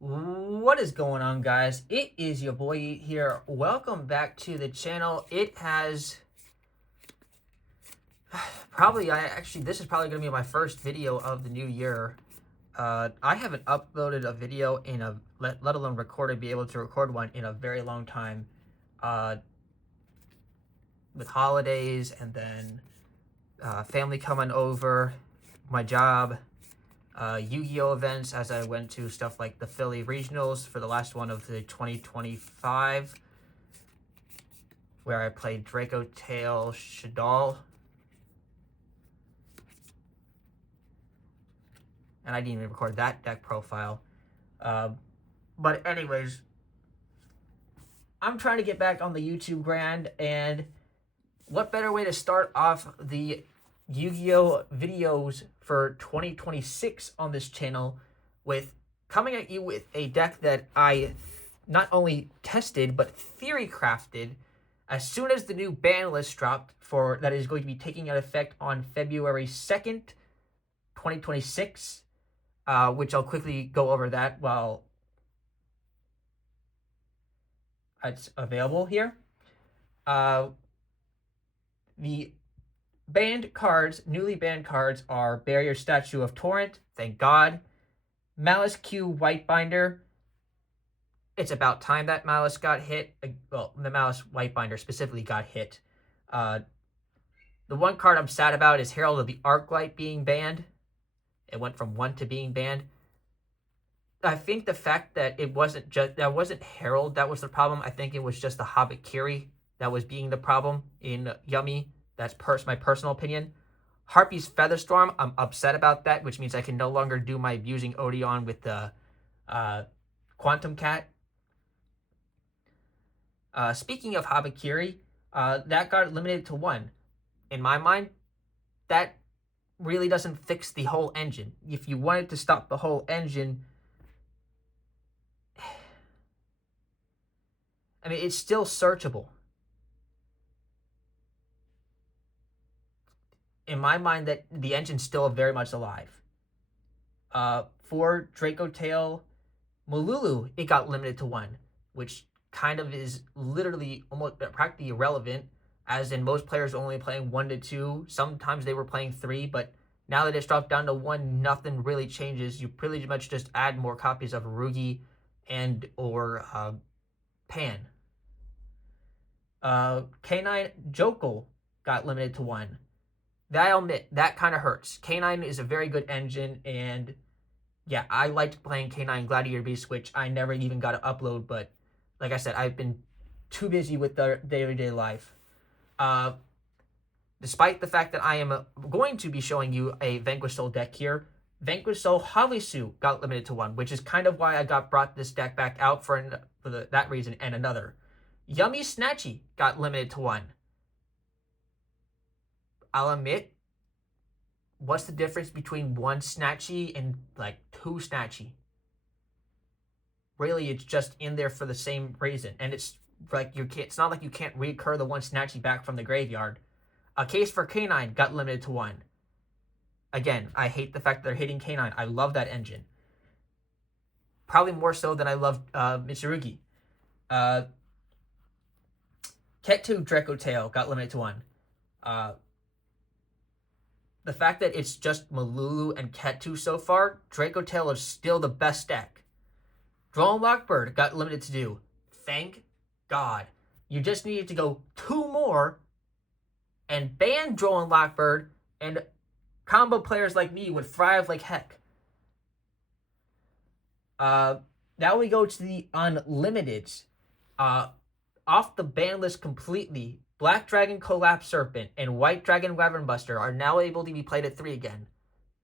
What is going on, guys? It is your boy Eat here. Welcome back to the channel. It has this is probably gonna be my first video of the new year. I haven't uploaded a video in let alone be able to record one in a very long time. Uh, with holidays and then family coming over, my job. Yu-Gi-Oh events as I went to stuff like the Philly regionals for the last one of the 2025, where I played Draco Tail Shadal, and I didn't even record that deck profile. But anyways, I'm trying to get back on the YouTube grand, and what better way to start off the Yu-Gi-Oh videos for 2026 on this channel with coming at you with a deck that I not only tested but theory crafted as soon as the new ban list dropped for that is going to be taking effect on February 2nd, 2026, which I'll quickly go over that while it's available here. The newly banned cards are Barrier Statue of Torrent, thank God. Malice Q White Binder. It's about time that Malice got hit. Well, the Malice White Binder specifically got hit. The one card I'm sad about is Herald of the Arclight being banned. It went from 1 to being banned. I think the fact that it wasn't Herald that was the problem. I think it was just the Hobbit Kiri that was being the problem in Yummy. That's my personal opinion. Harpy's Featherstorm, I'm upset about that, which means I can no longer do my abusing Odeon with the Quantum Cat. Speaking of Habakiri, that got limited to 1. In my mind, that really doesn't fix the whole engine. If you wanted to stop the whole engine, I mean, it's still searchable. In my mind, that the engine's still very much alive. For Draco Tail Malulu, it got limited to 1, which kind of is literally almost practically irrelevant, as in most players only playing 1 to 2. Sometimes they were playing 3, but now that it's dropped down to 1, nothing really changes. You pretty much just add more copies of Rugi and or Pan. K9 Jokul got limited to 1. That I'll admit, that kind of hurts. K9 is a very good engine, and yeah, I liked playing K9 Gladiator Beast, which I never even got to upload, but like I said, I've been too busy with the day-to-day life. Despite the fact that I am going to be showing you a Vanquish Soul deck here, Vanquish Soul Halisu got limited to 1, which is kind of why I brought this deck back out for that reason and another. Yummy Snatchy got limited to 1. I'll admit, what's the difference between 1 Snatchy and like 2 Snatchy? Really, it's just in there for the same reason, and it's like it's not like you can't recur the 1 Snatchy back from the graveyard. A Case for K9 got limited to 1. Again, I hate the fact that they're hitting K9. I love that engine. Probably more so than I love Mitsurugi. Ketu Draco Tail got limited to 1. The fact that it's just Malulu and Ketu so far, Draco Tail is still the best deck. Drone Lockbird got limited to 2. Thank God. You just needed to go 2 more and ban Drone Lockbird, and combo players like me would thrive like heck. Now we go to the Unlimiteds. Off the ban list completely, Black Dragon Collapse Serpent and White Dragon Wyvern Buster are now able to be played at 3 again.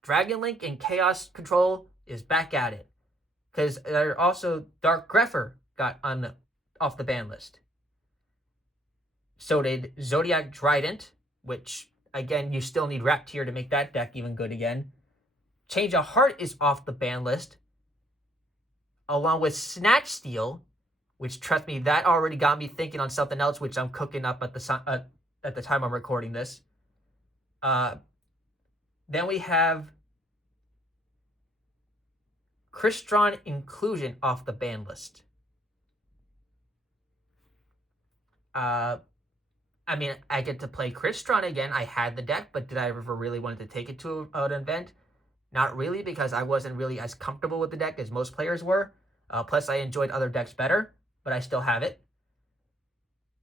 Dragon Link and Chaos Control is back at it, because also Dark Grepher got off the ban list. So did Zodiac Trident, which again you still need Rap Tier to make that deck even good again. Change of Heart is off the ban list, along with Snatch Steal, which, trust me, that already got me thinking on something else, which I'm cooking up at the time I'm recording this. Then we have Crystron inclusion off the ban list. I mean, I get to play Crystron again. I had the deck, but did I ever really wanted to take it to an event? Not really, because I wasn't really as comfortable with the deck as most players were. Plus, I enjoyed other decks better, but I still have it.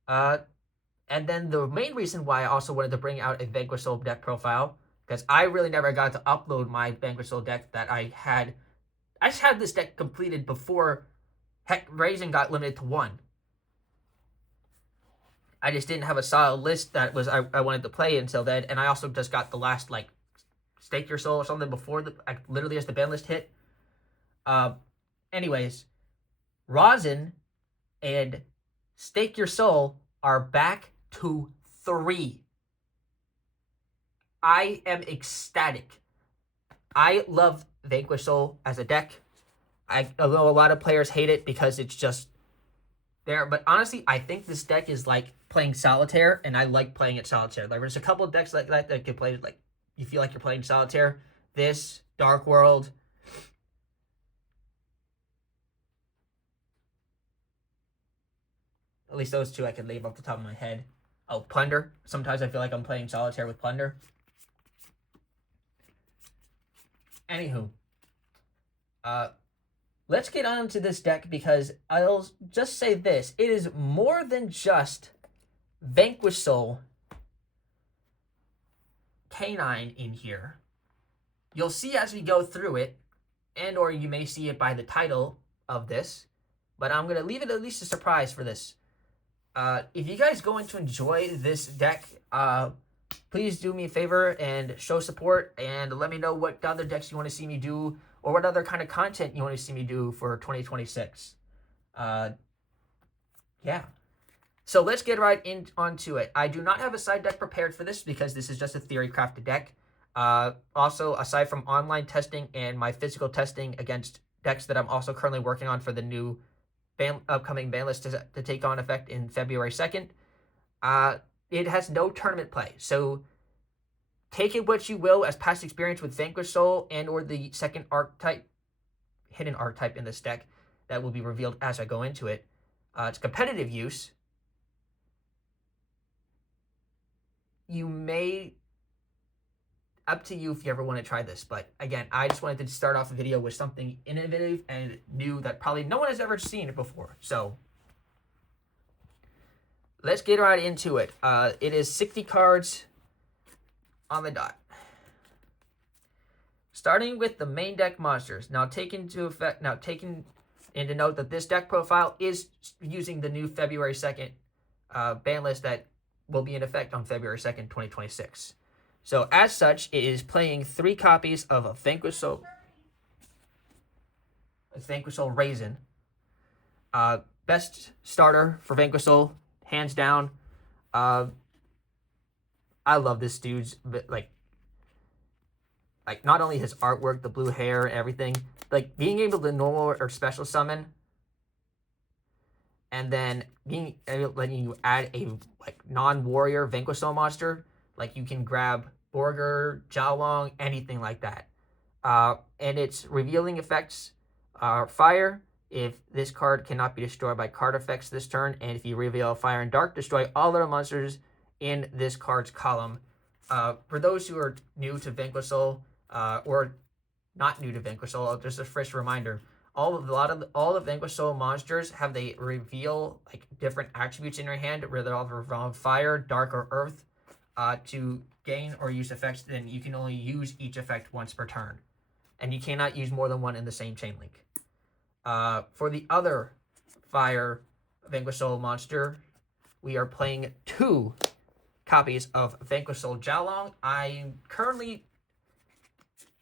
And then the main reason why I also wanted to bring out a Vanquish Soul deck profile, because I really never got to upload my Vanquish Soul deck that I had. I just had this deck completed before Raising got limited to 1. I just didn't have a solid list that was I wanted to play until then, and I also just got the last like Stake Your Soul or something before literally as the ban list hit. Anyways, Rosin and Stake Your Soul are back to 3. I am ecstatic. I love Vanquish Soul as a deck. I know a lot of players hate it because it's just there, but honestly, I think this deck is like playing Solitaire, and I like playing it Solitaire. Like, there's a couple of decks like that that can play like you feel like you're playing Solitaire. This, Dark World. At least those two I can leave off the top of my head. Oh, Plunder. Sometimes I feel like I'm playing Solitaire with Plunder. Anywho. Let's get on to this deck, because I'll just say this. It is more than just Vanquish Soul Canine in here. You'll see as we go through it, and or you may see it by the title of this, but I'm going to leave it at least a surprise for this. If you guys going to enjoy this deck, please do me a favor and show support, and let me know what other decks you want to see me do, or what other kind of content you want to see me do for 2026. Yeah. So let's get right onto it. I do not have a side deck prepared for this, because this is just a theory crafted deck. Also, aside from online testing and my physical testing against decks that I'm also currently working on for the new upcoming ban list to take on effect in February 2nd, it has no tournament play. So take it what you will as past experience with Vanquish Soul and or the second hidden archetype in this deck that will be revealed as I go into it. It's competitive use. You may, up to you if you ever want to try this, but again, I just wanted to start off the video with something innovative and new that probably no one has ever seen it before. So let's get right into it. It is 60 cards on the dot. Starting with the main deck monsters. Now taking into note that this deck profile is using the new February 2nd ban list that will be in effect on February 2nd, 2026. So as such, it is playing 3 copies of a Vanquish Soul Raisin. Best starter for Vanquish Soul, hands down. I love this dude's, like not only his artwork, the blue hair and everything, like being able to normal or special summon, and then letting you add a like non-warrior Vanquish Soul monster. Like you can grab Borger, Jiaolong, anything like that. And its revealing effects are fire. If this card cannot be destroyed by card effects this turn, and if you reveal fire and dark, destroy all other monsters in this card's column. For those who are new to Vanquish Soul, or not new to Vanquish Soul, just a fresh reminder, all the Vanquish Soul monsters have they reveal like different attributes in your hand, whether they'll revolve fire, dark, or earth, to gain or use effects. Then you can only use each effect once per turn, and you cannot use more than one in the same chain link. For the other fire Vanquish Soul monster, we are playing 2 copies of Vanquish Soul Jiaolong.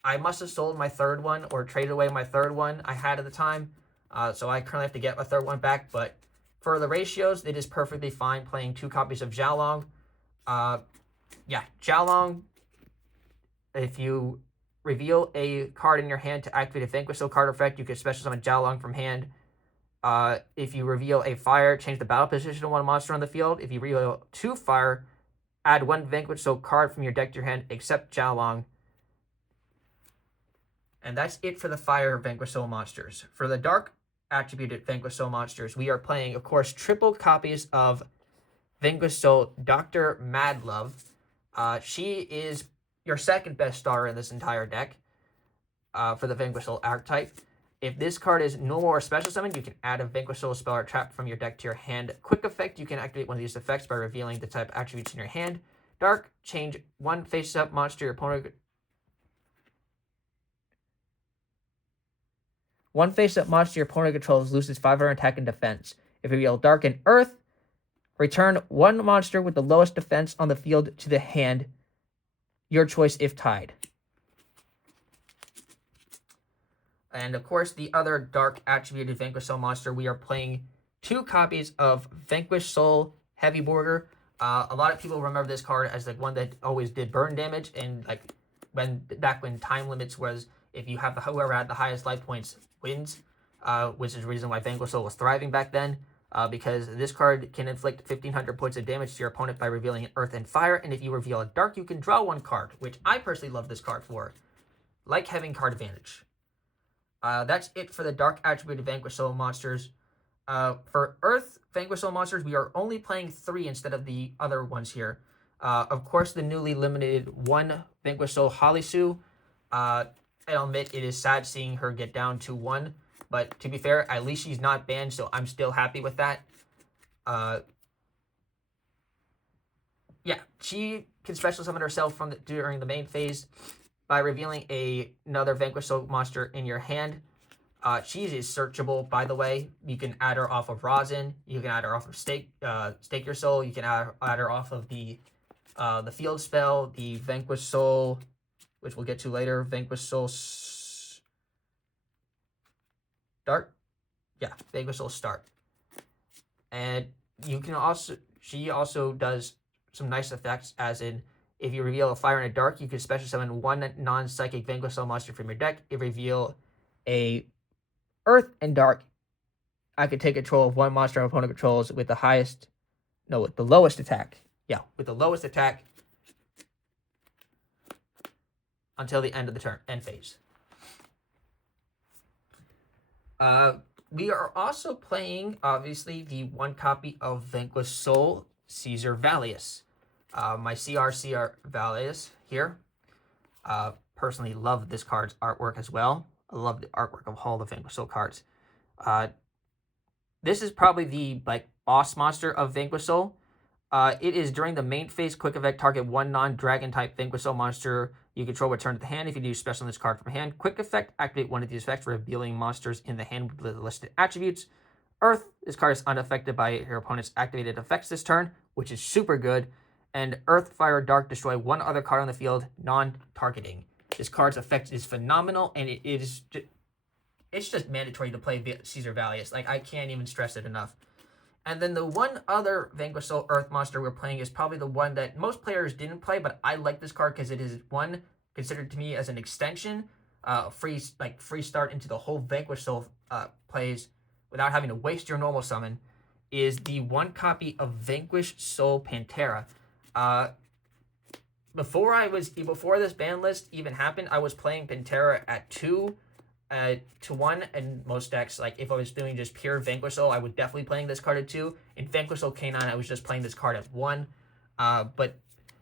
I must have sold my third one or traded away my third one I had at the time. So I currently have to get my third one back. But for the ratios, it is perfectly fine playing 2 copies of Jiaolong. Jiaolong, if you reveal a card in your hand to activate a Vanquish Soul card effect, you can special summon Jiaolong from hand. If you reveal a fire, change the battle position of one monster on the field. If you reveal 2 fire, add 1 Vanquish Soul card from your deck to your hand, except Jiaolong. And that's it for the fire Vanquish Soul monsters. For the dark attributed Vanquish Soul monsters, we are playing, of course, triple copies of Vanquish Soul Dr. Madlove. She is your second best star in this entire deck for the Vanquish Soul archetype. If this card is normal or special summon, you can add a Vanquish Soul spell or trap from your deck to your hand. Quick effect, you can activate one of these effects by revealing the type attributes in your hand. Dark, change one face-up monster your opponent... One face-up monster your opponent controls loses 500 attack and defense. If you reveal Dark and Earth, return one monster with the lowest defense on the field to the hand. Your choice if tied. And of course, the other dark attributed Vanquish Soul monster, we are playing 2 copies of Vanquish Soul Heavy Border. A lot of people remember this card as like one that always did burn damage, and like back when time limits was if you have whoever had the highest life points wins, which is the reason why Vanquish Soul was thriving back then. Because this card can inflict 1,500 points of damage to your opponent by revealing Earth and Fire, and if you reveal a Dark, you can draw 1 card, which I personally love this card for, like having card advantage. That's it for the Dark attributed Vanquish Soul monsters. For Earth Vanquish Soul monsters, we are only playing 3 instead of the other ones here. Of course, the newly limited 1 Vanquish Soul Halisu. I'll admit it is sad seeing her get down to 1. But to be fair, at least she's not banned, so I'm still happy with that. Yeah, she can special summon herself during the main phase by revealing another Vanquish Soul monster in your hand. She is searchable, by the way. You can add her off of Rosin. You can add her off of Stake Your Soul. You can add her off of the field spell, the Vanquish Soul, which we'll get to later. Vanquish Soul Start. Yeah, Vanquish Soul Start. And you can also, she also does some nice effects, as in, if you reveal a Fire and a Dark, you can special summon 1 non-psychic Vanquish Soul monster from your deck. If you reveal a Earth and Dark, I can take control of 1 monster my opponent controls with the lowest attack. Yeah, with the lowest attack until the end of the end phase. We are also playing, obviously, the 1 copy of Vanquish Soul Caesar Valius. My CR Valius here. Personally love this card's artwork as well. I love the artwork of all the Vanquish Soul cards. This is probably the boss monster of Vanquish Soul. It is during the main phase quick effect, target 1 non-dragon type Vanquish Soul monster you control return to the hand. If you do special this card from hand, quick effect, activate 1 of these effects, revealing monsters in the hand with the listed attributes. Earth, this card is unaffected by your opponent's activated effects this turn, which is super good. And Earth, Fire, Dark, destroy 1 other card on the field, non-targeting. This card's effect is phenomenal, and it's just mandatory to play Caesar Valius. Like, I can't even stress it enough. And then the 1 other Vanquish Soul Earth monster we're playing is probably the one that most players didn't play, but I like this card because it is one considered to me as an extension, free start into the whole Vanquish Soul plays without having to waste your normal summon, is the 1 copy of Vanquish Soul Pantera. Before this ban list even happened, I was playing Pantera at 2 to 1 in most decks. Like, if I was doing just pure Vanquish Soul, I would definitely playing this card at 2. In Vanquish Soul K9, I was just playing this card at 1. But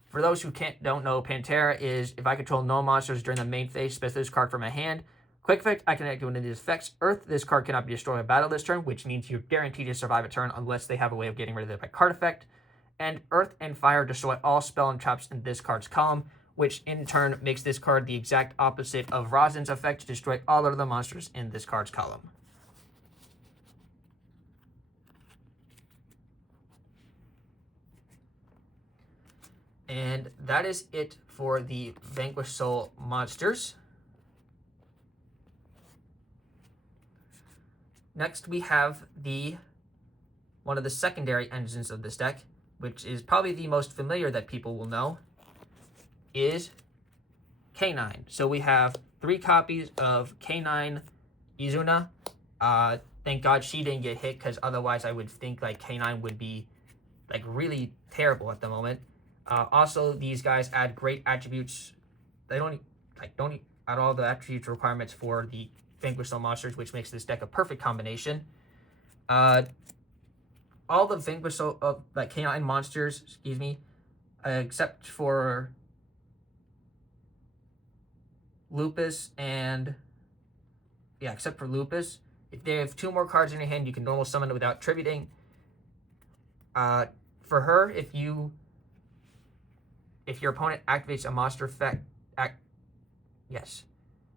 for those who don't know, Pantera is, if I control no monsters during the main phase, special this card from my hand. Quick effect, I can activate one of these effects. Earth, this card cannot be destroyed in battle this turn, which means you're guaranteed to survive a turn unless they have a way of getting rid of it by card effect. And Earth and Fire destroy all spell and traps in this card's column, which in turn makes this card the exact opposite of Rosin's effect to destroy all of the monsters in this card's column. And that is it for the Vanquish Soul monsters. Next we have one of the secondary engines of this deck, which is probably the most familiar that people will know, is K9. So we have 3 copies of K9 Izuna. Thank God she didn't get hit, because otherwise I would think like K9 would be like really terrible at the moment. Also, these guys add great attributes. I at all the attributes requirements for the Vanquish Soul monsters, which makes this deck a perfect combination. All the Vanquish Soul like canine monsters, except for Lupus and except for Lupus. If they have 2 more cards in your hand, you can normal summon it without tributing. For her, if your opponent activates a monster effect,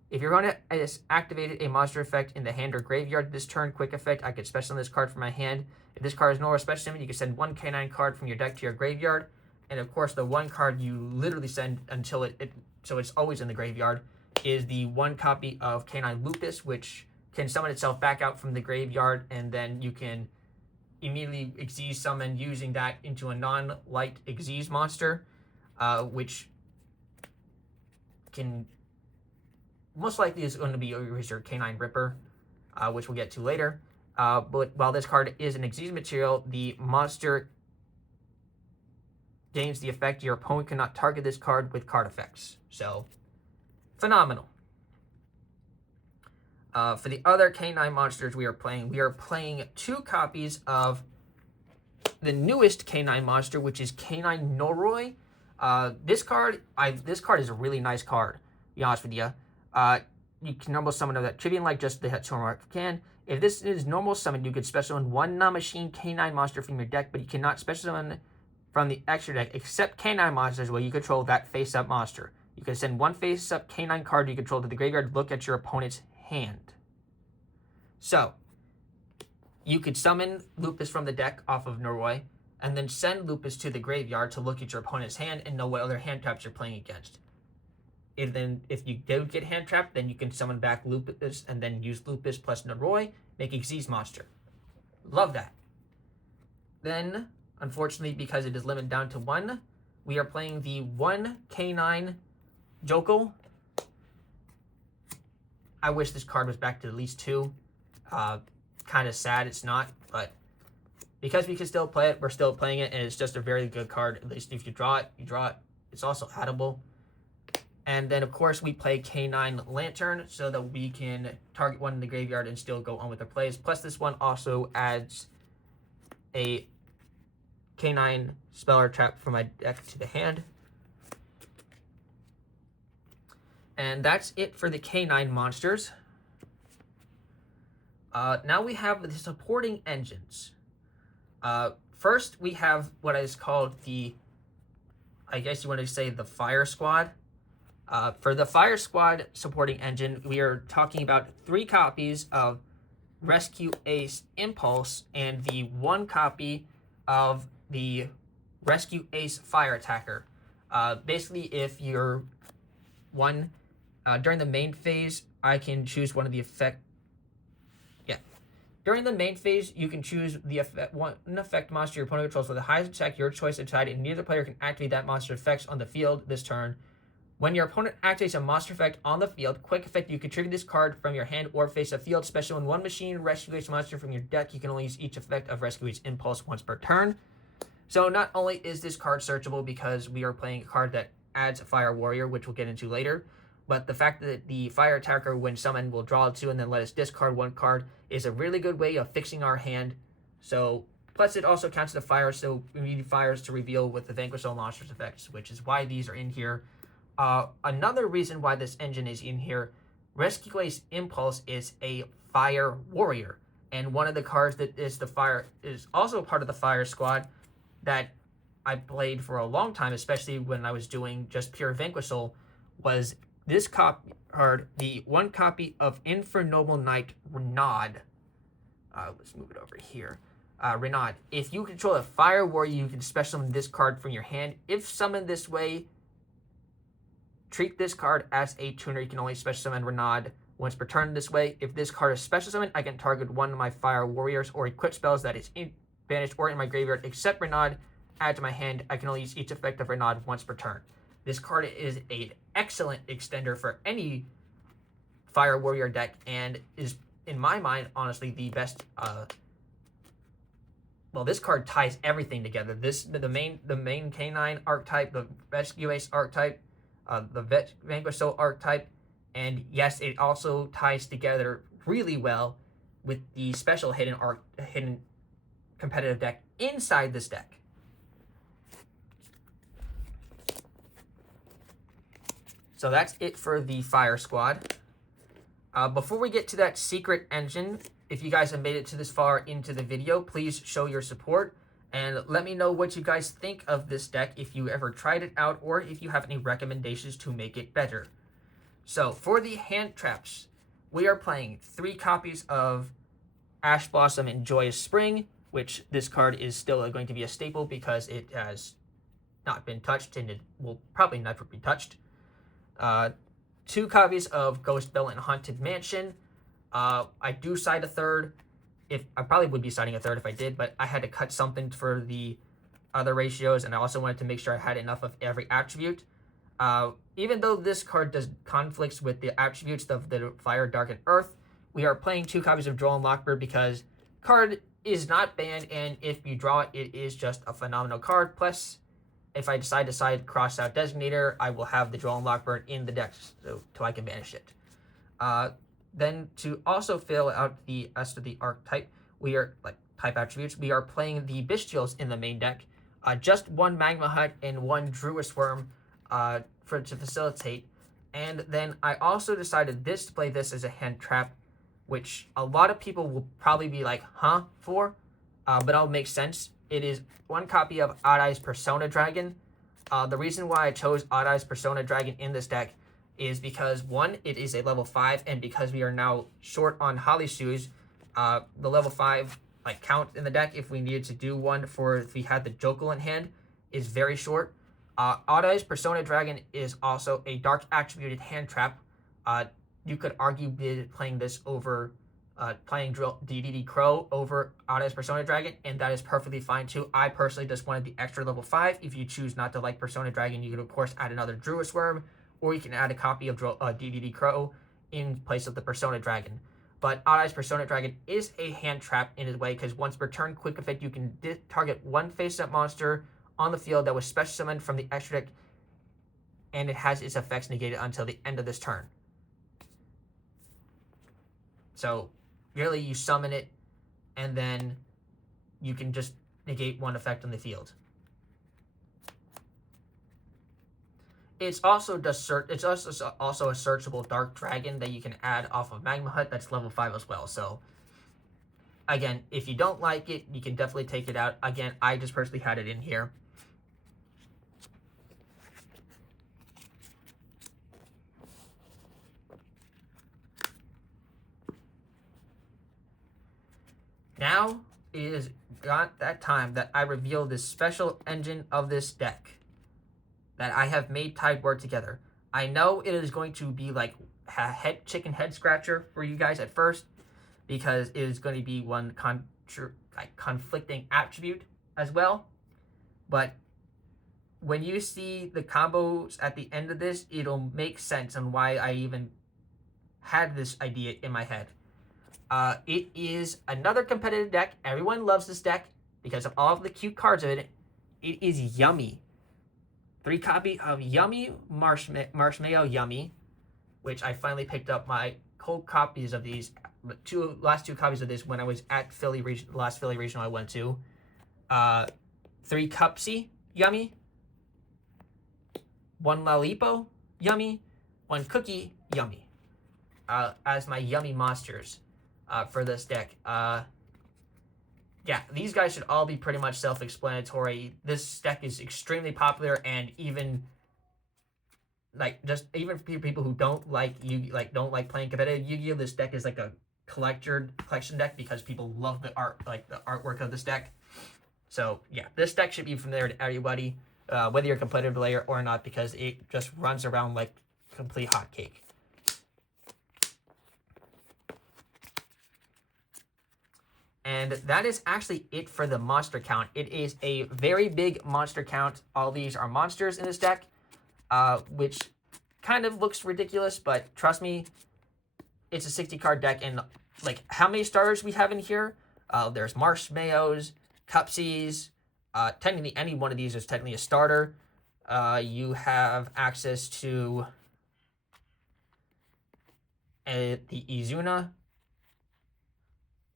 if your opponent has activated a monster effect in the hand or graveyard this turn, quick effect, I could special summon this card from my hand. If this card is normal special summon, you can send 1 canine card from your deck to your graveyard, and of course the 1 card you literally send until so it's always in the graveyard is the 1 copy of Canine Lupus, which can summon itself back out from the graveyard, and then you can immediately Xyz summon using that into a non-light Xyz monster, which can most likely is going to be your Canine Ripper, which we'll get to later. But while this card is an Xyz material, the monster gains the effect your opponent cannot target this card with card effects. So, phenomenal. For the other canine monsters we are playing 2 copies of the newest canine monster, which is Canine Noroi. This card is a really nice card, to be honest with you. You can normal summon that Trivian like just the Hetsumark can. If this is normal summon, you could special summon 1 non-machine canine monster from your deck, but you cannot special summon from the extra deck except canine monsters where you control that face-up monster. You can send 1 face-up canine card you control to the graveyard, look at your opponent's hand. So, you could summon Lupus from the deck off of Noroi, and then send Lupus to the graveyard to look at your opponent's hand and know what other hand traps you're playing against. If you do get hand trapped, then you can summon back Lupus and then use Lupus plus Noroi, make a Xyz monster. Love that. Then, unfortunately, because it is limited down to 1, we are playing the 1 canine Jokel. I wish this card was back to at least 2. Kind of sad it's not, but because we can still play it, we're still playing it, and it's just a very good card. At least if you draw it, you draw it. It's also addable. And then, of course, we play Canine Lantern so that we can target 1 in the graveyard and still go on with our plays. Plus, this one also adds a Canine Speller Trap from my deck to the hand. And that's it for the Canine monsters. Now we have the supporting engines. First, we have what is called I guess you want to say the Fire Squad. For the Fire Squad supporting engine, we are talking about 3 copies of Rescue Ace Impulse and the 1 copy of the Rescue Ace Fire Attacker. Basically, if you're during the main phase, I can choose one of the effect. During the main phase, you can choose one effect monster your opponent controls with the highest attack your choice inside, and neither player can activate that monster effects on the field this turn. When your opponent activates a monster effect on the field, quick effect, you contribute this card from your hand or face a field special. When 1 machine Rescue Ace monster from your deck, you can only use each effect of Rescue Ace Impulse once per turn. So not only is this card searchable because we are playing a card that adds a Fire Warrior, which we'll get into later, but the fact that the Fire Attacker, when summoned, will draw 2 and then let us discard 1 card is a really good way of fixing our hand. So, plus it also counts as a fire, so we need fires to reveal with the Vanquish all monsters effects, which is why these are in here. Another reason why this engine is in here, Rescue Ace Impulse is a Fire Warrior, and one of the cards that is also part of the Fire Squad that I played for a long time, especially when I was doing just pure Vanquish Soul, was this card, the 1 copy of Infernoble Knight Renaud. Let's move it over here. Renaud. If you control a Fire Warrior, you can special summon this card from your hand. If summoned this way, treat this card as a tuner. You can only special summon Renaud once per turn this way. If this card is special summoned, I can target 1 of my Fire Warriors or equip spells that is banished or in my graveyard, except Renaud. Add to my hand. I can only use each effect of Renaud once per turn. This card is an excellent extender for any Fire Warrior deck and is, in my mind, honestly, the best. This card ties everything together. The main canine archetype, the Rescue Ace archetype, the Vanquish Soul archetype, And yes, it also ties together really well with the special hidden competitive deck inside this deck. So that's it for the Fire Squad. Before we get to that secret engine, if you guys have made it to this far into the video, please show your support and let me know what you guys think of this deck, if you ever tried it out or if you have any recommendations to make it better. So for the hand traps, we are playing 3 copies of Ash Blossom and Joyous Spring, which this card is still going to be a staple because it has not been touched and it will probably never be touched. 2 copies of Ghost Bell and Haunted Mansion. I do side a third. I probably would be siding a third if I did, but I had to cut something for the other ratios, and I also wanted to make sure I had enough of every attribute. Even though this card does conflicts with the attributes of the Fire, Dark, and Earth, we are playing 2 copies of Droll and Lockbird because card is not banned, and if you draw it, it is just a phenomenal card. Plus, if I decide to side cross out Designator, I will have the Droll and Lockbird in the deck so I can banish it. Then to also fill out the rest of the archetype, we are type attributes. We are playing the Bestials in the main deck. Just 1 Magma Hut and 1 Druid Worm to facilitate. And then I also decided to play this as a hand trap, which a lot of people will probably be like, huh, for? But it'll make sense. It is 1 copy of Odd Eyes Persona Dragon. The reason why I chose Odd Eyes Persona Dragon in this deck is because 1, it is a level 5, and because we are now short on Holly Shoes, the level 5 count in the deck, if we needed to do one for if we had the Jokel in hand, is very short. Odd Eyes Persona Dragon is also a dark attributed hand trap. You could argue playing this over playing DDD Crow over Odd Eyes Persona Dragon, and that is perfectly fine too. I personally just wanted the extra level 5. If you choose not to like Persona Dragon, you could of course add another Druid Worm, or you can add a copy of DDD Crow in place of the Persona Dragon. But Odd Eyes Persona Dragon is a hand trap in a way, because once per turn quick effect, you can target 1 face-up monster on the field that was special summoned from the extra deck, and it has its effects negated until the end of this turn. So really, you summon it, and then you can just negate 1 effect on the field. It's also a searchable Dark Dragon that you can add off of Magma Hut. That's level 5 as well. So again, if you don't like it, you can definitely take it out. Again, I just personally had it in here. Now it is got that time that I reveal this special engine of this deck that I have made tied work together. I know it is going to be like a chicken head scratcher for you guys at first, because it is going to be one conflicting attribute as well. But when you see the combos at the end of this, it'll make sense on why I even had this idea in my head. It is another competitive deck. Everyone loves this deck because of all of the cute cards in it. It is Yummy. 3 copy of Yummy Marshmallow Yummy, which I finally picked up my cold copies of these. Last 2 copies of this when I was at last Philly regional I went to. 3 Cupsy Yummy, 1 Lalipo Yummy, 1 Cookie Yummy, as my Yummy monsters for this deck. Yeah, these guys should all be pretty much self-explanatory. This deck is extremely popular, and even for people who don't like don't like playing competitive Yu-Gi-Oh, this deck is like a collection deck because people love the artwork of this deck. So yeah, this deck should be familiar to everybody, whether you're a competitive player or not, because it just runs around like complete hotcake. And that is actually it for the monster count. It is a very big monster count. All these are monsters in this deck, which kind of looks ridiculous, but trust me, it's a 60 card deck. And how many starters we have in here? There's Marshmallows, Cupsies. Technically, any one of these is technically a starter. You have access to the Izuna.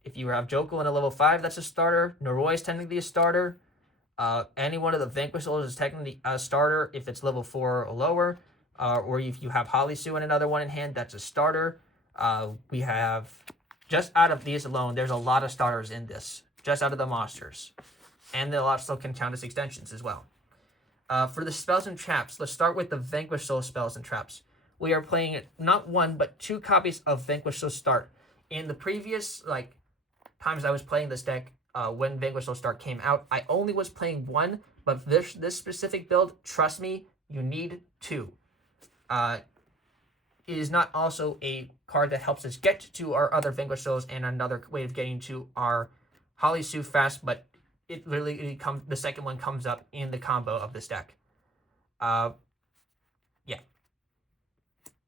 If you have Joko in a level 5, that's a starter. Noroi is technically a starter. Any one of the Vanquish Souls is technically a starter if it's level 4 or lower. Or if you have Halisu and another one in hand, that's a starter. We have, just out of these alone, there's a lot of starters in this, just out of the monsters. And they also can count as extensions as well. For the spells and traps, let's start with the Vanquish Soul spells and traps. We are playing not one, but 2 copies of Vanquish Soul Start. In the previous, times I was playing this deck, when Vanquish Soul Start came out, I only was playing 1, but this specific build, trust me, you need 2. It is not also a card that helps us get to our other Vanquish Souls and another way of getting to our Halisu fast, but it literally the second one comes up in the combo of this deck.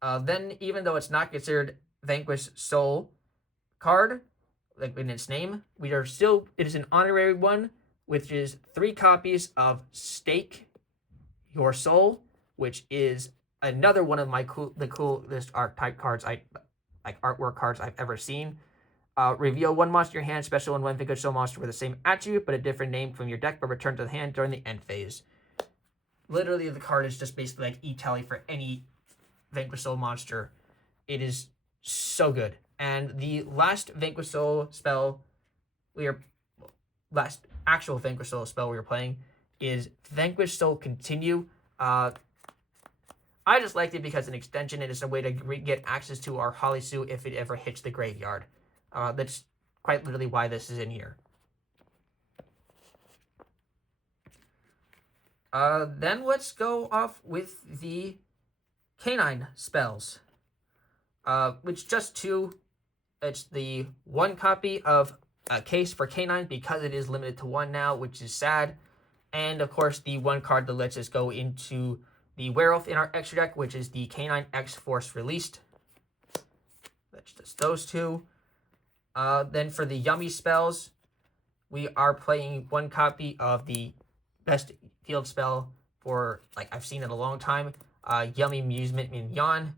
Then, even though it's not considered Vanquish Soul card, like in its name, it is an honorary one, which is 3 copies of Stake Your Soul, which is another one of the coolest archetype cards, artwork cards I've ever seen. Reveal 1 monster in your hand, special and 1 Vanquish Soul monster with the same attribute but a different name from your deck, but return to the hand during the end phase. Literally, the card is just basically like E-Tally for any Vanquish Soul monster. It is so good. And the last Vanquish Soul spell last actual Vanquish Soul spell we were playing is Vanquish Soul Continue. I just liked it because an extension, it is a way to get access to our Halisu if it ever hits the graveyard. That's quite literally why this is in here. Then let's go off with the Canine spells, which just 2. It's the 1 copy of a case for Canine because it is limited to 1 now, which is sad. And of course, the 1 card that lets us go into the Werewolf in our extra deck, which is the Canine X Force Released. That's just those 2. Then for the Yummy spells, we are playing 1 copy of the best field spell for, I've seen it a long time, Yummy Amusement Mignon.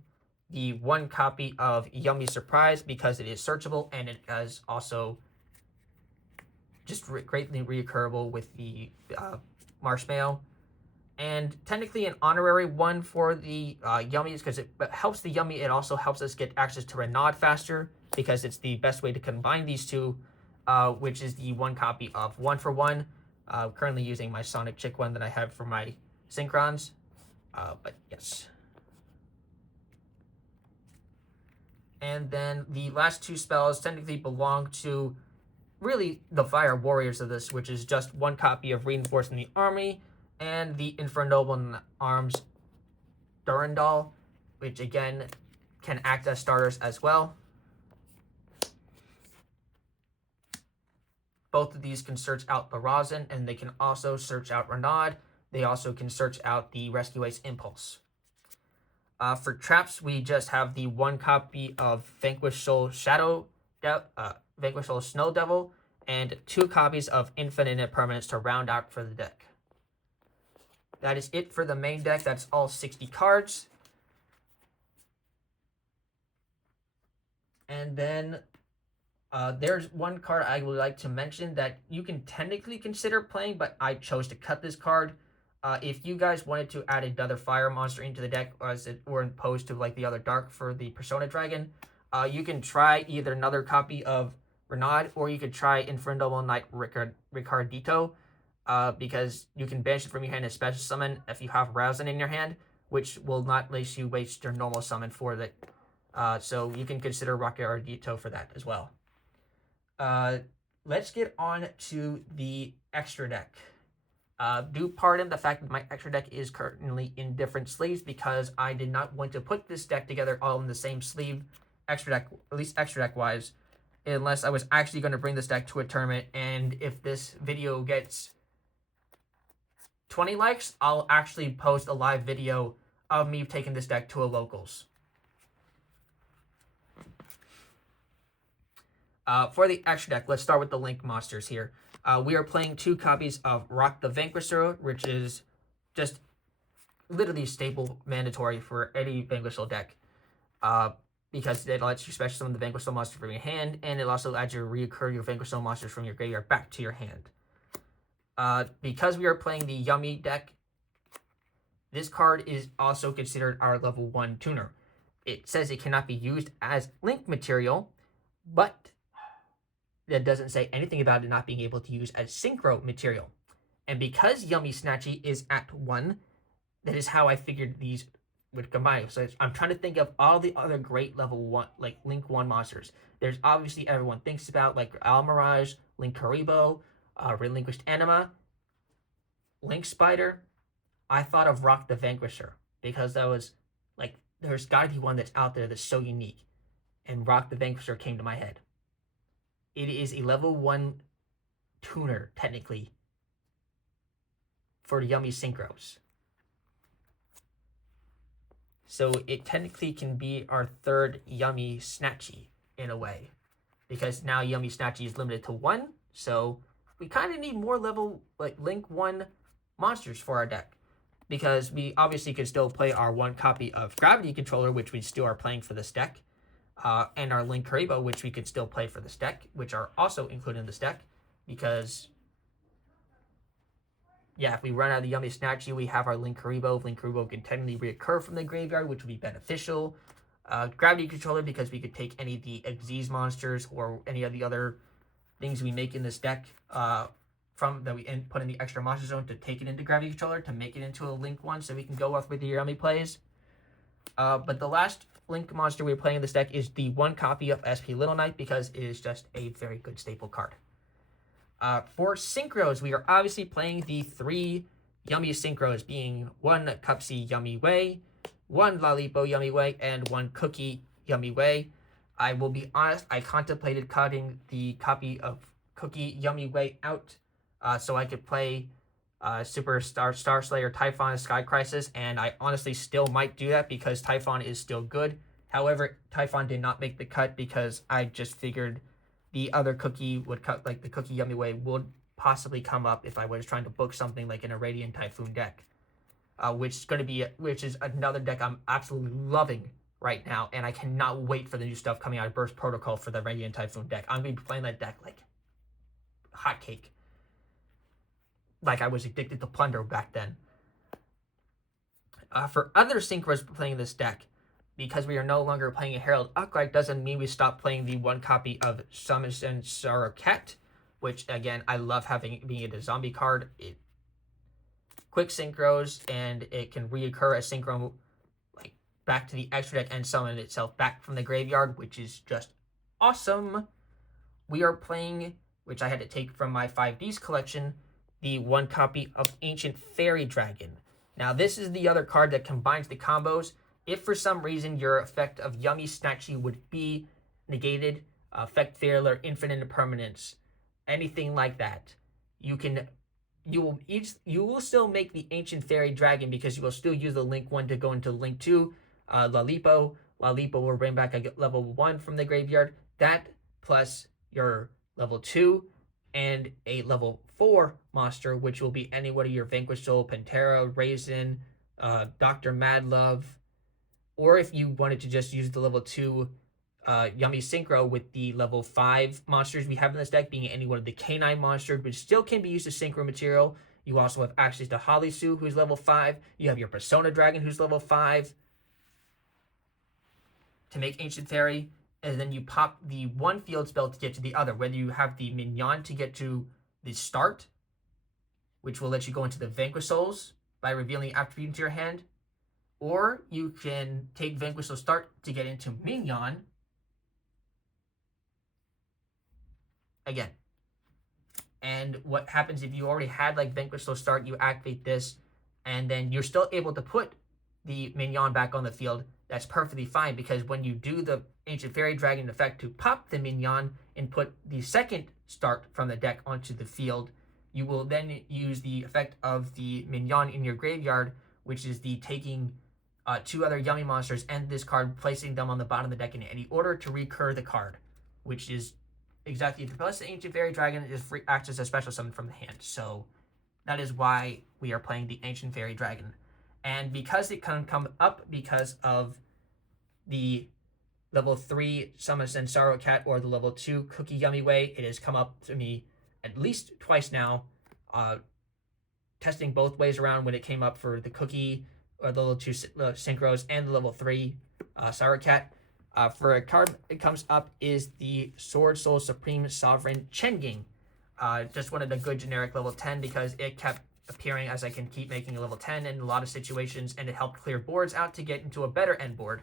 The 1 copy of Yummy Surprise because it is searchable and it is also just greatly reoccurable with the Marshmallow. And technically an honorary one for the Yummies because it helps the Yummy. It also helps us get access to Renaud faster because it's the best way to combine these 2, which is the 1 copy of 1 for 1. Currently using my Sonic Chick one that I have for my Synchrons. But yes. And then the last 2 spells technically belong to really the Fire Warriors of this, which is just 1 copy of Reinforcing the Army and the Infernoble Arms Durandal, which again can act as starters as well. Both of these can search out the Rosin, and they can also search out Renaud. They also can search out the Rescue Ace Impulse. For traps, we just have the 1 copy of Vanquish Soul Vanquish Soul Snow Devil, and 2 copies of Infinite Permanence to round out for the deck. That is it for the main deck. That's all 60 cards. And then there's 1 card I would like to mention that you can technically consider playing, but I chose to cut this card. If you guys wanted to add another fire monster into the deck, as it were opposed to the other dark for the Persona Dragon, you can try either another copy of Renaud, or you could try Infernoble Knight Ricardito, because you can banish it from your hand and special summon if you have Rousing in your hand, which will not let you waste your normal summon for that. So you can consider Ricardito for that as well. Let's get on to the extra deck. Do pardon the fact that my extra deck is currently in different sleeves because I did not want to put this deck together all in the same sleeve, extra deck, at least extra deck wise, unless I was actually going to bring this deck to a tournament. And if this video gets 20 likes, I'll actually post a live video of me taking this deck to a locals. For the extra deck, let's start with the Link monsters here. We are playing 2 copies of Rock the Vanquisher, which is just literally staple mandatory for any Vanquisher deck. because it lets you special summon the Vanquish Soul monster from your hand, and it also lets you reoccur your Vanquish Soul monsters from your graveyard back to your hand. Because we are playing the Yummy deck, this card is also considered our level 1 tuner. It says it cannot be used as link material, but that doesn't say anything about it not being able to use as synchro material. And because Yummy Snatchy is at 1, that is how I figured these would combine. So I'm trying to think of all the other great level 1, like Link 1 monsters. There's obviously everyone thinks about, like Almirage, Link Karibo, Relinquished Anima, Link Spider. I thought of Rock the Vanquisher because that was like, there's got to be one that's out there that's so unique. And Rock the Vanquisher came to my head. It is a level 1 tuner, technically, for Yummy Synchros. So it technically can be our third Yummy Snatchy in a way, because now Yummy Snatchy is limited to 1. So we kind of need more level, like Link 1 monsters for our deck, because we obviously could still play our 1 copy of Gravity Controller, which we still are playing for this deck, and our Link Karibo, which we could still play for this deck, which are also included in this deck, because yeah, if we run out of the Yummy Snatchy, we have our Link Karibo. Link Karibo can technically reoccur from the graveyard, which would be beneficial. Gravity Controller, because we could take any of the Xyz monsters or any of the other things we make in this deck from that we put in the extra monster zone to take it into Gravity Controller to make it into a Link 1 so we can go off with the Yummy plays. But the last Link monster we're playing in this deck is the 1 copy of SP Little Knight, because it is just a very good staple card. For Synchros, we are obviously playing the 3 Yummy Synchros, being 1 Cupsy Yummy Way, 1 Lalipo Yummy Way, and 1 Cookie Yummy Way. I will be honest, I contemplated cutting the copy of Cookie Yummy Way out so I could play Superstar Star Slayer, Typhon, and Sky Crisis, and I honestly still might do that because Typhon is still good. However, Typhon did not make the cut because I just figured the other Cookie would cut, like the Cookie Yummy Way would possibly come up if I was trying to book something like in a Radiant Typhoon deck, which is another deck I'm absolutely loving right now, and I cannot wait for the new stuff coming out of Burst Protocol for the Radiant Typhoon deck. I'm gonna be playing that deck like hotcake, like I was addicted to Plunder back then. For other Synchros playing this deck, because we are no longer playing a Herald Upright, doesn't mean we stop playing the 1 copy of Summons and Saraket, which again I love having being a zombie card. It quick synchros, and it can reoccur as synchro like back to the extra deck and summon itself back from the graveyard, which is just awesome. We are playing, which I had to take from my 5Ds collection, the 1 copy of Ancient Fairy Dragon. Now this is the other card that combines the combos. If for some reason your effect of Yummy Snatchy would be negated, effect failure, infinite impermanence, anything like that, you will still make the Ancient Fairy Dragon, because you will still use the Link 1 to go into Link 2. Lalipo will bring back a level 1 from the graveyard. That plus your level 2 and a level 4 monster, which will be any one of your Vanquish Soul, Pantera, Raisin, Dr. Madlove, or if you wanted to just use the level 2 Yummy Synchro with the level 5 monsters we have in this deck, being any one of the K9 monsters, which still can be used as synchro material. You also have access to Holisu, who's level 5. You have your Persona Dragon, who's level 5, to make Ancient Fairy. And then you pop the 1 field spell to get to the other, whether you have the Mignon to get to the start, which will let you go into the Vanquish Souls by revealing the attribute into your hand, or you can take Vanquish Soul Start to get into Mignon again. And what happens if you already had like Vanquish Soul Start, you activate this, and then you're still able to put the Mignon back on the field. That's perfectly fine, because when you do the Ancient Fairy Dragon effect to pop the Mignon and put the second start from the deck onto the field, you will then use the effect of the Mignon in your graveyard, which is the taking 2 other Yummy monsters and this card, placing them on the bottom of the deck in any order to recur the card, which is exactly, if you plus the Ancient Fairy Dragon, it acts as a special summon from the hand. So that is why we are playing the Ancient Fairy Dragon. And because it can come up because of the level 3 Summon Send Sorrow Cat or the level 2 Cookie Yummy Way. It has come up to me at least twice now, testing both ways around when it came up for the Cookie or the level 2 Synchros and the level 3 Sorrow Cat. For a card it comes up is the Sword Soul Supreme Sovereign Chenging. Just wanted a good generic level 10 because it kept appearing as I can keep making a level 10 in a lot of situations, and it helped clear boards out to get into a better end board.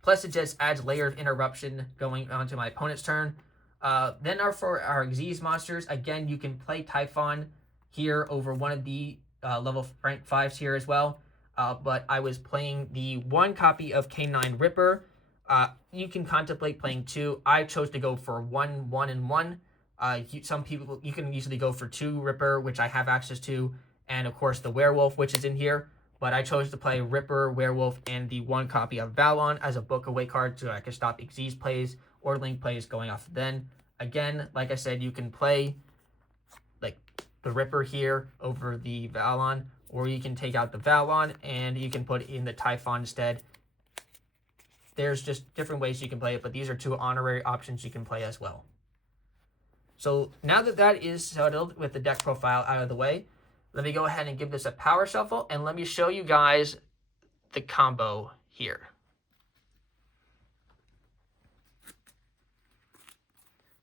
Plus, it just adds layered interruption going onto my opponent's turn. Then for our Xyz monsters, again, you can play Typhon here over one of the level rank 5s here as well. But I was playing the 1 copy of K9 Ripper. You can contemplate playing 2. I chose to go for 1, 1, and 1. Some people, you can usually go for 2 Ripper, which I have access to, and of course the Werewolf, which is in here. But I chose to play Ripper, Werewolf, and the 1 copy of Valon as a book away card so I could stop Xyz plays or Link plays going off then. Again, like I said, you can play like the Ripper here over the Valon, or you can take out the Valon and you can put in the Typhon instead. There's just different ways you can play it, but these are 2 honorary options you can play as well. So now that that is settled with the deck profile out of the way, let me go ahead and give this a power shuffle, and let me show you guys the combo here.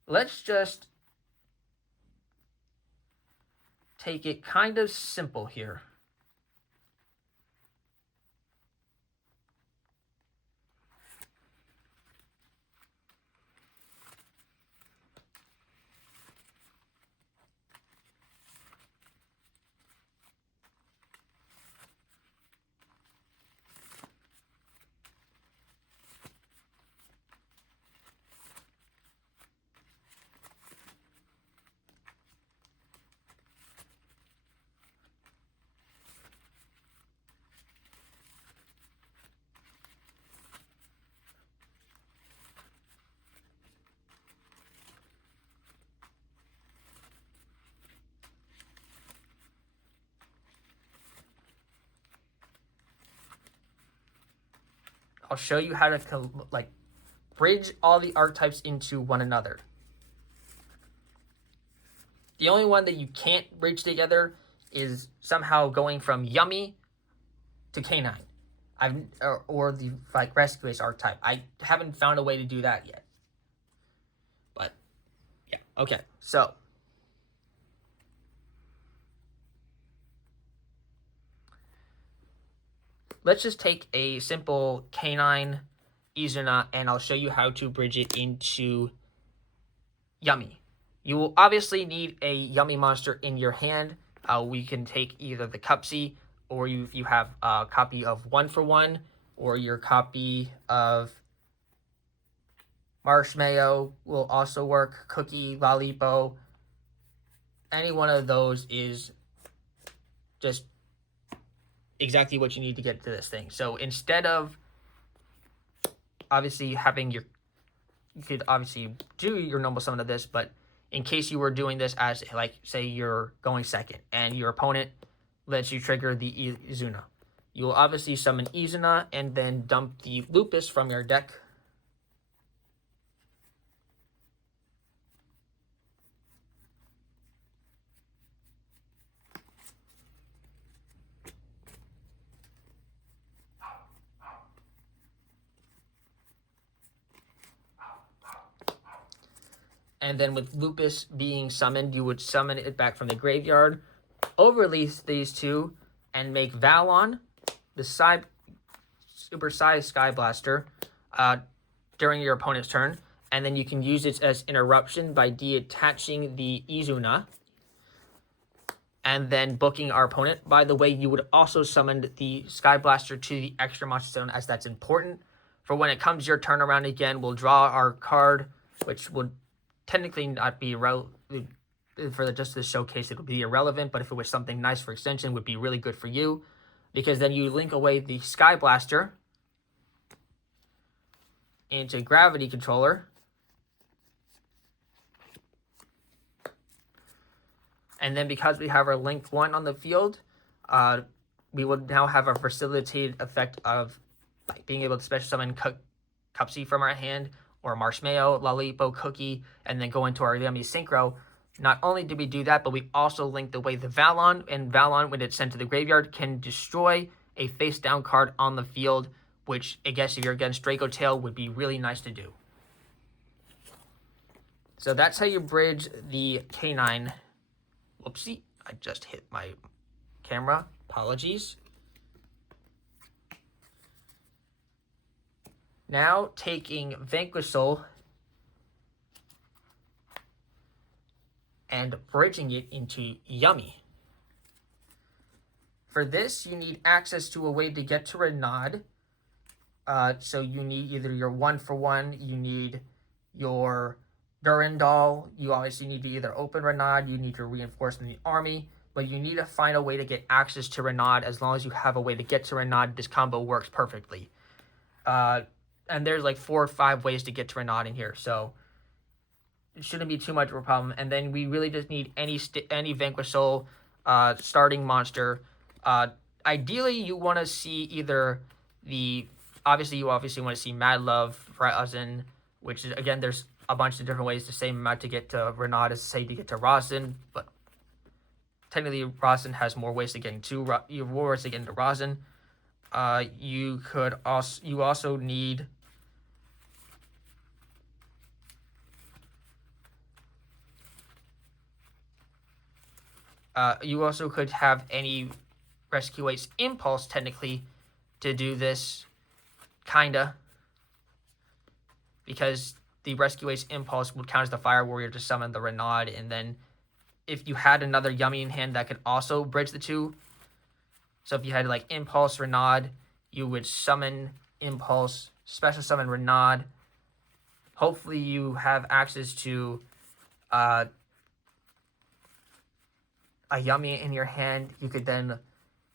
Let's just take it kind of simple here. I'll show you how to bridge all the archetypes into one another. The only one that you can't bridge together is somehow going from Yummy to K9. Or the Rescue Ace archetype. I haven't found a way to do that yet. But yeah, okay. So let's just take a simple K9 Izuna, and I'll show you how to bridge it into Yummy. You will obviously need a Yummy monster in your hand. We can take either the Cupsy, or you have a copy of 1-for-1, or your copy of Marshmallow will also work. Cookie, Lollipo. Any one of those is just exactly what you need to get to this thing. So instead of obviously having you could obviously do your normal summon of this, but in case you were doing this as, say you're going second and your opponent lets you trigger the Izuna, you will obviously summon Izuna and then dump the Lupus from your deck. And then with Lupus being summoned, you would summon it back from the graveyard, over-release these 2, and make Valon, the super-sized Sky Blaster, during your opponent's turn. And then you can use it as interruption by detaching the Izuna, and then booking our opponent. By the way, you would also summon the Sky Blaster to the extra monster zone, as that's important. For when it comes your turn around again, we'll draw our card, which would technically not be for just this showcase, it would be irrelevant, but if it was something nice for extension, it would be really good for you, because then you link away the Sky Blaster into Gravity Controller, and then because we have our Link 1 on the field, we would now have a facilitated effect of like being able to special summon Cupsy from our hand, or Marshmallow, Lollipo, Cookie, and then go into our Yummy Synchro. Not only did we do that, but we also linked away the Valon, and Valon, when it's sent to the graveyard, can destroy a face-down card on the field, which, I guess, if you're against Draco Tail, would be really nice to do. So that's how you bridge the K9. Whoopsie, I just hit my camera. Apologies. Now taking Vanquish and bridging it into Yummy. For this, you need access to a way to get to Renaud. So you need either your 1-for-1, you need your Durandal, you obviously need to either open Renaud, you need to reinforce in the army, but you need to find a way to get access to Renaud. As long as you have a way to get to Renaud, this combo works perfectly. And there's like 4 or 5 ways to get to Renaud in here, so it shouldn't be too much of a problem. And then we really just need any Vanquish Soul starting monster. Ideally, you want to see either you obviously want to see Mad Love, Rosin, which is, again, there's a bunch of different ways. The same amount to get to Renaud as say to get to Rosin, but technically Rosin has more ways to get into Rosin. You also need you also could have any Rescue Ace Impulse technically to do this, kinda, because the Rescue Ace Impulse would count as the Fire Warrior to summon the Renaud, and then if you had another Yummy in hand, that could also bridge the two. So if you had like Impulse, Renaud, you would summon Impulse, special summon Renaud. Hopefully you have access to a Yummy in your hand. You could then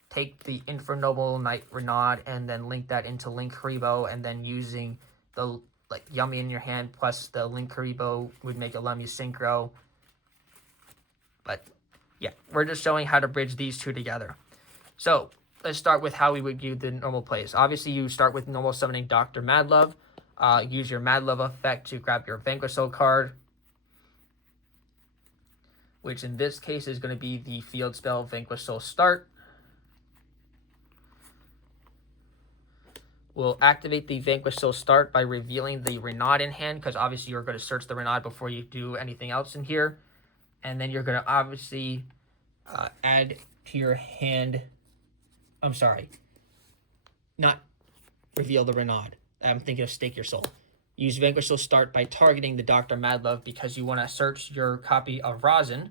take the Infernoble Knight Renaud and then link that into Link Haribo, and then using the Yummy in your hand plus the Link Haribo would make a Yummy Synchro. But yeah, we're just showing how to bridge these two together. So let's start with how we would do the normal plays. Obviously, you start with normal summoning Dr. Madlove. Use your Madlove effect to grab your Vanquish Soul card, which in this case is going to be the field spell Vanquish Soul Start. We'll activate the Vanquish Soul Start by revealing the Renaud in hand, because obviously you're going to search the Renaud before you do anything else in here. And then you're going to obviously add to your hand... I'm sorry. Not reveal the Renaud. I'm thinking of Stake Your Soul. Use Vanquish Soul Start by targeting the Dr. Madlove because you want to search your copy of Rosin.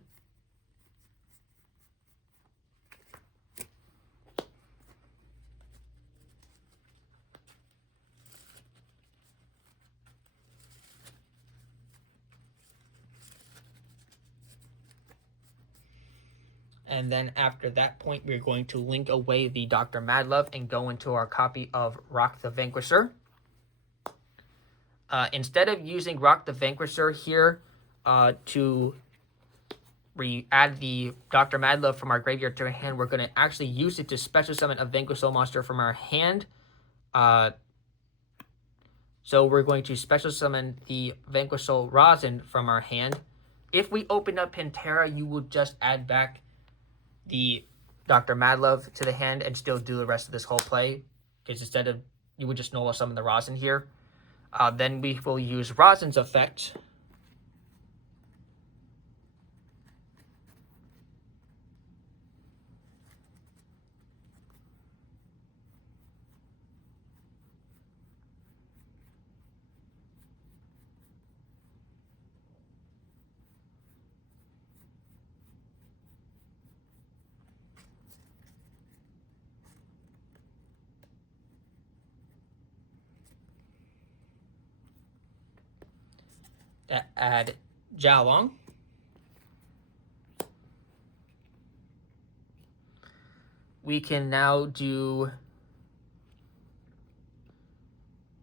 And then after that point, we're going to link away the Dr. Madlove and go into our copy of Rock the Vanquisher. Instead of using Rock the Vanquisher here to add the Dr. Madlove from our graveyard to our hand, we're going to actually use it to special summon a Vanquish Soul monster from our hand. So we're going to special summon the Vanquish Soul Rosin from our hand. If we open up Pantera, you will just add back the Dr. Madlove to the hand and still do the rest of this whole play, because instead of, you would just normal summon the Rosin here. Then we will use Rosin's effect to add Jialong. We can now do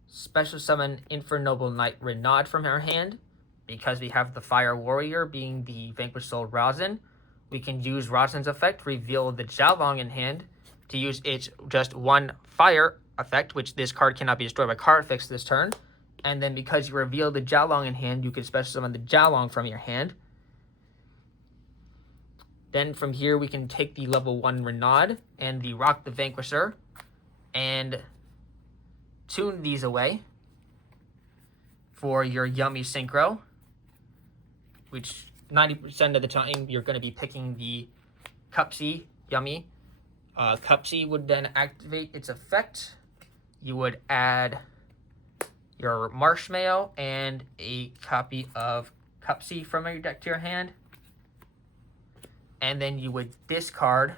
special summon Infernoble Knight Renaud from our hand. Because we have the Fire Warrior being the Vanquish Soul Rosin, we can use Rosin's effect, reveal the Jialong in hand, to use its just one fire effect, which this card cannot be destroyed by card effects this turn. And then because you reveal the Jialong in hand, you can special summon the Jialong from your hand. Then from here, we can take the level 1 Renaud and the Rock the Vanquisher and tune these away for your Yummy Synchro, which 90% of the time you're going to be picking the Cupsy Yummy. Cupsy would then activate its effect. You would add your Marshmallow and a copy of Cupsy from your deck to your hand. And then you would discard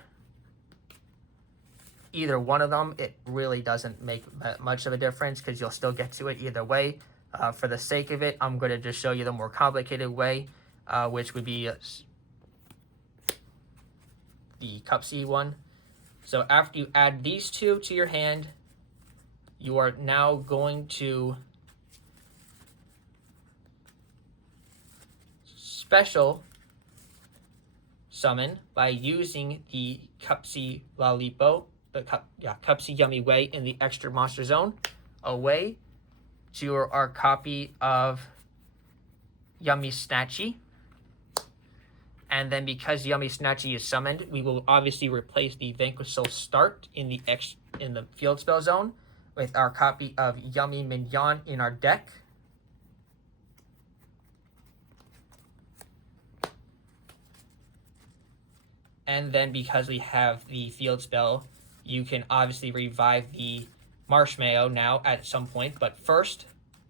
either one of them. It really doesn't make much of a difference because you'll still get to it either way. For the sake of it, I'm going to just show you the more complicated way, which would be the Cupsy one. So after you add these two to your hand, you are now going to special summon by using the Cupsy Lalipo, Cupsy Yummy Way in the extra monster zone away to our copy of Yummy Snatchy. And then because Yummy Snatchy is summoned, we will obviously replace the Vanquish Soul Start in the field spell zone with our copy of Yummy Mignon in our deck. And then because we have the field spell, you can obviously revive the Marshmallow now at some point. But first,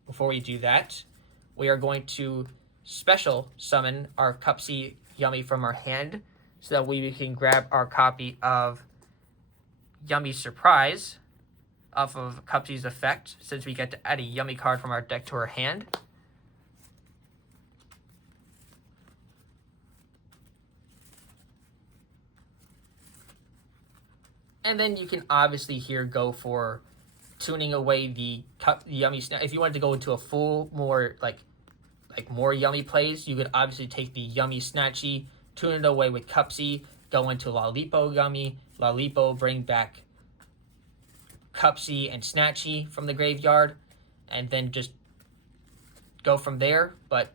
before we do that, we are going to special summon our Cupsy Yummy from our hand so that we can grab our copy of Yummy Surprise off of Cupsy's effect, since we get to add a Yummy card from our deck to our hand. And then you can obviously here go for tuning away the Yummy Snatch. If you wanted to go into a full, more more Yummy plays, you could obviously take the Yummy Snatchy, tune it away with Cupsy, go into Lalipo Yummy, Lalipo, bring back Cupsy and Snatchy from the graveyard, and then just go from there. But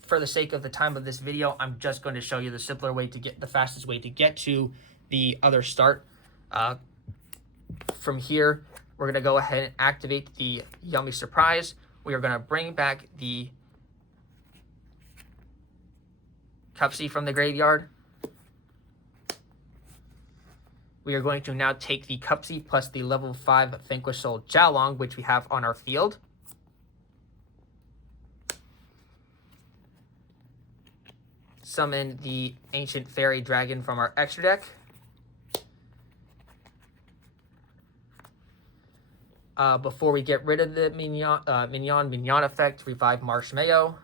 for the sake of the time of this video, I'm just going to show you the simpler way to get, the fastest way to get to the other start. From here, we're going to go ahead and activate the Yummy Surprise. We are going to bring back the Cupsy from the graveyard. We are going to now take the Cupsy plus the level 5 Vanquish Soul Jialong, which we have on our field. Summon the Ancient Fairy Dragon from our extra deck. Before we get rid of the Mignon effect, revive Marshmallow.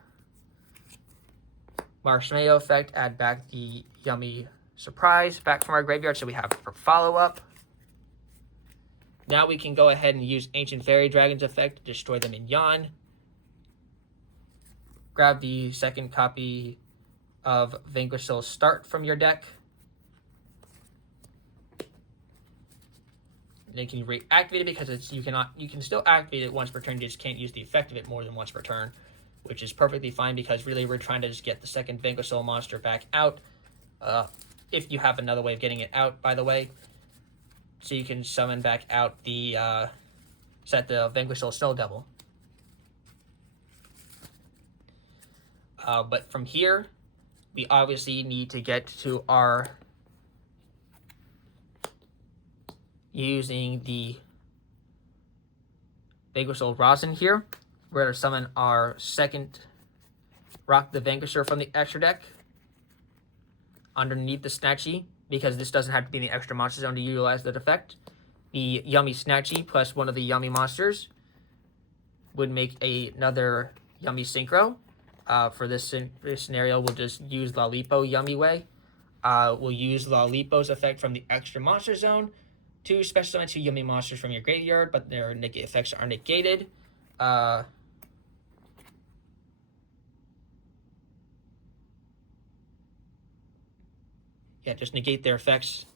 Marshmallow effect, add back the Yummy Surprise back from our graveyard, so we have for follow-up. Now we can go ahead and use Ancient Fairy Dragon's effect to destroy the Mignon. Grab the second copy of Vanquish Soul Start from your deck. And then you can reactivate it because you can still activate it once per turn, you just can't use the effect of it more than once per turn, which is perfectly fine because really we're trying to just get the second Vanquish Soul monster back out. If you have another way of getting it out, by the way. So you can summon back out the set the Vanquish Soul Snow Devil. But from here, we obviously need to get to our using the Vanquish Soul Rosin here. We're going to summon our second Rock the Vanquisher from the extra deck underneath the Snatchy, because this doesn't have to be in the extra monster zone to utilize that effect. The Yummy Snatchy plus one of the Yummy monsters would make another Yummy Synchro. For this scenario, we'll just use Lalipo Yummy Way. We'll use Lalipo's effect from the extra monster zone to special summon 2 Yummy monsters from your graveyard, but their effects are negated. Just negate their effects.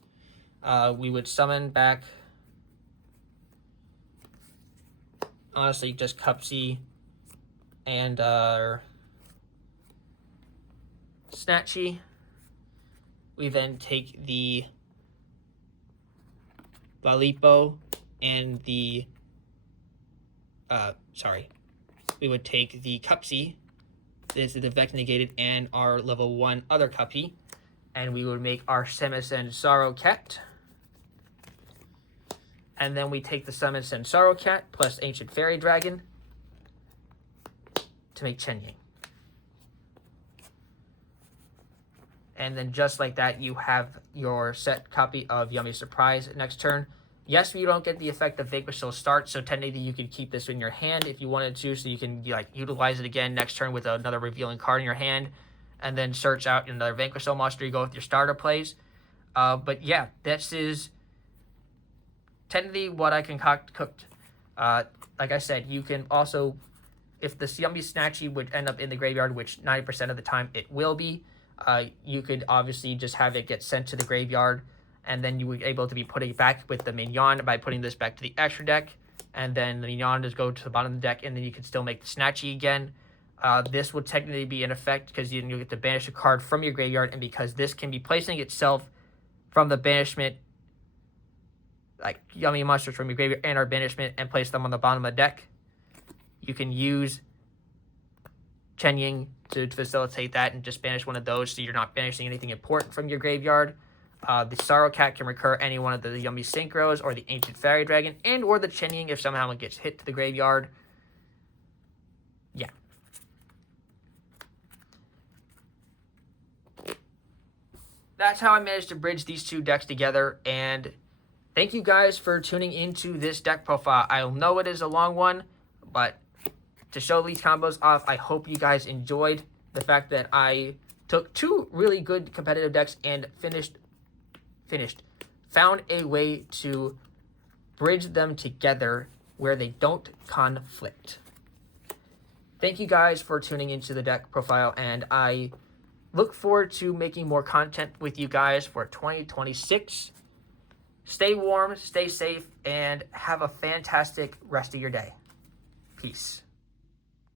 We would summon back honestly just Cupsy and Snatchy. We then take the Lalipo and the we would take the Cupsy. This is the Vex negated and our level 1 other Cupsy, and we would make our Semicen Sorrow Cat. And then we take the Semicen Sorrow Cat plus Ancient Fairy Dragon to make Chen Ying. And then just like that, you have your set copy of Yummy Surprise next turn. Yes, you don't get the effect of Vanquish till start, so technically you could keep this in your hand if you wanted to, so you can like utilize it again next turn with another revealing card in your hand, and then search out another Vanquish till monster you go with your starter plays. But yeah, this is technically what I cooked. Like I said, you can also, if this Yummy Snatchy would end up in the graveyard, which 90% of the time it will be, you could obviously just have it get sent to the graveyard, and then you would be able to be putting it back with the Mignon by putting this back to the extra deck, and then the Mignon just go to the bottom of the deck, and then you can still make the Snatchy again. This would technically be in effect because you get to banish a card from your graveyard, and because this can be placing itself from the banishment, like Yummy monsters from your graveyard and our banishment, and place them on the bottom of the deck, you can use Chen Ying to facilitate that and just banish one of those so you're not banishing anything important from your graveyard. The Sorrow Cat can recur any one of the Yummy Synchros or the Ancient Fairy Dragon and or the Chen Ying if somehow it gets hit to the graveyard. Yeah. That's how I managed to bridge these two decks together, and thank you guys for tuning into this deck profile. I know it is a long one, but to show these combos off, I hope you guys enjoyed the fact that I took two really good competitive decks and found a way to bridge them together where they don't conflict. Thank you guys for tuning into the deck profile, and I look forward to making more content with you guys for 2026. Stay warm, stay safe, and have a fantastic rest of your day. Peace.